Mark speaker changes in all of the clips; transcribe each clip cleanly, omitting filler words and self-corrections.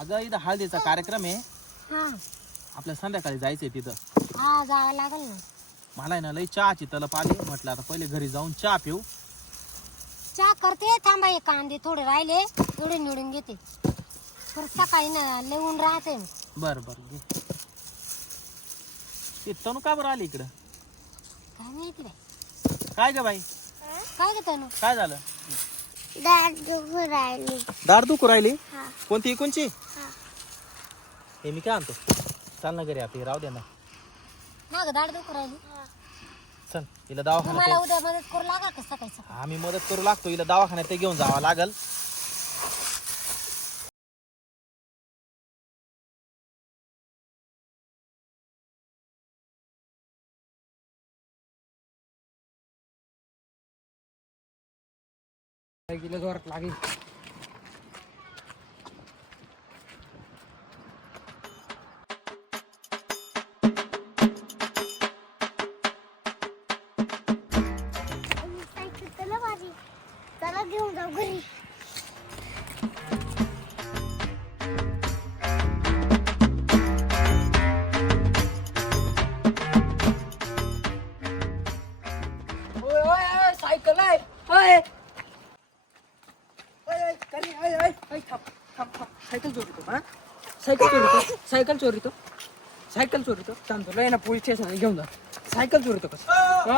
Speaker 1: अगं इथं हळदीचा कार्यक्रम आहे,
Speaker 2: हा
Speaker 1: आपल्या संध्याकाळी जायचंय तिथं.
Speaker 2: हा जावं लागेल ना.
Speaker 1: मला आहे ना लई चहाची तलप आली, म्हटलं आता पहिले घरी जाऊन चहा पिऊ.
Speaker 2: चहा करते, थांबा हे कांदे थोडे राहिले थोडे निवडून घेते, परत सकाळी ना लय ऊन राहते.
Speaker 1: बरं बरं घे. ती तनू का बरं आली इकडं?
Speaker 2: काय माहिती बाई.
Speaker 1: काय ग बाई,
Speaker 2: काय ग तनु?
Speaker 1: काय झालं?
Speaker 2: दाढ दुखू राहिली.
Speaker 1: दाढ दुखू राहिली?
Speaker 2: हा
Speaker 1: कोणती कोणची?
Speaker 2: हा
Speaker 1: हे मी काय आणतो, चाल ना घरी, आता राहू दे ना.
Speaker 2: ना ग दाढ दुखू राहिली.
Speaker 1: चल हिला
Speaker 2: तुम्हाला
Speaker 1: दवाखान्यात,
Speaker 2: उद्या मदत करू लागा का सकाळी सकाळी?
Speaker 1: आम्ही मदत करू लागतो, हिला दवाखान्यात ते घेऊन जावं लागल.
Speaker 3: जोरात लागेल.
Speaker 2: चला घेऊन जाऊ घरी.
Speaker 3: सायकल आहे. सायकल चोरीतो हा, सायकल चोरीतो. सांगतो लय ना पोलीस स्टेशन घेऊन जा. सायकल चोरीतो कसं?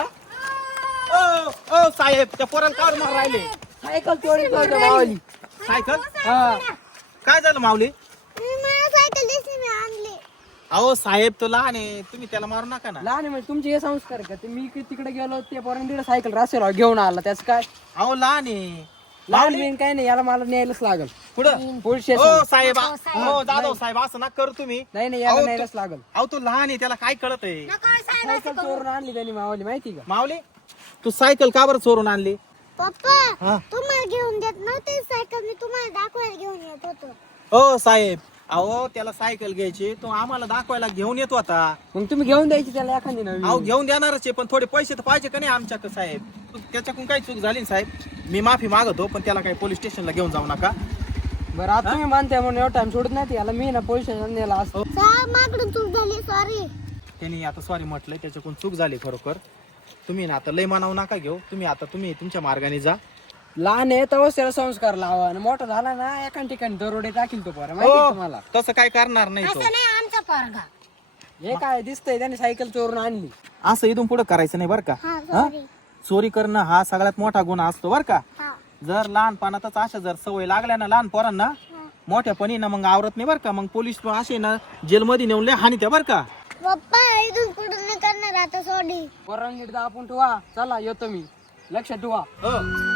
Speaker 1: ओ साहेब, त्या पोराला काढ मार राहिले.
Speaker 3: सायकल चोरीतो मावली.
Speaker 1: सायकल
Speaker 3: हा
Speaker 1: काय झालं माऊली?
Speaker 2: मला सायकल दिसली, मी आणली.
Speaker 1: अहो साहेब तो लहान आहे, तुम्ही त्याला मारू नका ना.
Speaker 3: लहान आहे म्हणजे तुमचे हे संस्कार आहे का? ते मी तिकडे गेलो ते पोरांनी तिकडे सायकल रस्त्यावर घेऊन आला, त्याचं काय?
Speaker 1: अहो लहान आहे.
Speaker 3: लहान बिन काय नाही, याला मला न्यायलाच लागल
Speaker 1: पुढं
Speaker 3: पोलीस
Speaker 1: ओ
Speaker 3: स्टेशन.
Speaker 1: साहेब,
Speaker 2: हो, साहेब.
Speaker 1: हो जाधव साहेब, असं ना करू तुम्ही.
Speaker 3: नाही याला
Speaker 1: अहो,
Speaker 3: न्यायलाच लागल.
Speaker 1: अहो तो लहान आहे, त्याला काय कळत आहे?
Speaker 3: सायकल चोरून आणली त्यांनी मावली, माहिती का?
Speaker 1: माऊली तू सायकल का बरं चोरून आणली?
Speaker 2: पप्पा
Speaker 1: हा
Speaker 2: तुम्हाला घेऊन देत नव्हते सायकल, मी तुम्हाला दाखवायला घेऊन येत होतो.
Speaker 1: हो साहेब, अहो त्याला सायकल घ्यायची, तो आम्हाला दाखवायला घेऊन येतो आता.
Speaker 3: मग तुम्ही घेऊन द्यायची त्याला एखादी
Speaker 1: अहो
Speaker 3: नवीन.
Speaker 1: घेऊन देणारच आहे, पण थोडे पैसे तर पाहिजे का नाही आमच्याकडे साहेब? त्याच्याकडून काही चूक झाली ना साहेब, मी माफी मागतो, पण त्याला काही पोलीस स्टेशनला घेऊन जाऊ नका.
Speaker 3: बरं आता तुम्ही मानताय म्हणून एवढा टाइम सोडत नाही याला, मी ना पोलीस स्टेशन नेला असतो.
Speaker 2: माकडून चूक झाली, सॉरी.
Speaker 1: त्यांनी आता सॉरी म्हटलंय, त्याच्याकडून चूक झाली खरोखर. तुम्ही ना आता लय मानावं नका घेऊ, तुम्ही तुमच्या मार्गाने जा.
Speaker 3: लहान आहे तेव्हाच त्याला संस्कार लावा, आणि मोठा झाला ना एका ठिकाणी दरोडे टाकील तो पोरा, माहिती आहे
Speaker 1: हो,
Speaker 3: तुम्हाला?
Speaker 1: तसं काय करणार नाही तो.
Speaker 2: असं नाही आमचा पोरगा.
Speaker 3: हे काय दिसतंय त्याने सायकल चोरून आणली.
Speaker 1: असं इथून पुढे करायचं नाही बरं का.
Speaker 2: हा
Speaker 1: हा?
Speaker 2: सॉरी.
Speaker 1: चोरी करणं हा सगळ्यात मोठा गुन्हा असतो बरं का.
Speaker 2: हा
Speaker 1: जर लहानपणातच अशा जर सवय लागल्या ना लहान पोरांना, मोठ्यापणी ना मग आवरत नाही बरं का. मग पोलीस असे ना जेलमध्ये नेऊन लय हानी त्या बरं का.
Speaker 2: पप्पा इथून पुढे नाही करणार आता, सॉरी.
Speaker 3: पोरांनी आपण ठेवा, चला येतो मी, लक्षात ठेवा.
Speaker 1: हो